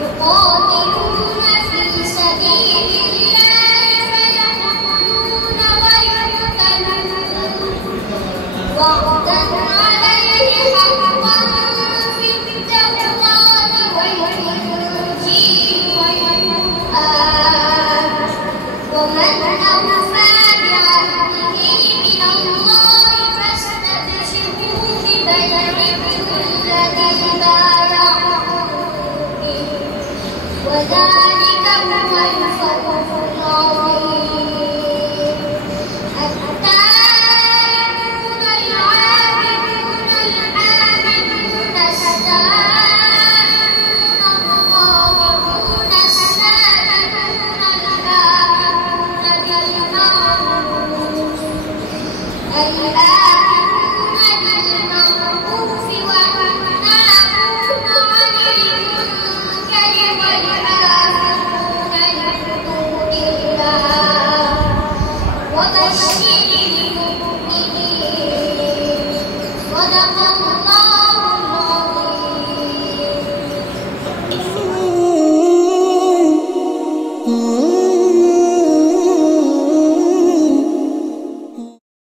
يقاتلون في سبيل الله فيقتلون ويقتلون وعدا عليه حقا في التوراة والإنجيل والقرآن ومن أوفى بعهده من الله فاستبشروا ببيعكم الذي بايعتم به وذلك هو الفوز العظيم. التائبون العابدون الحامدون السائحون الراكعون الساجدون الآمرون بالمعروف والناهون عن المنكر والآمرون بحدود الله وبشر المؤمنين. صدق الله.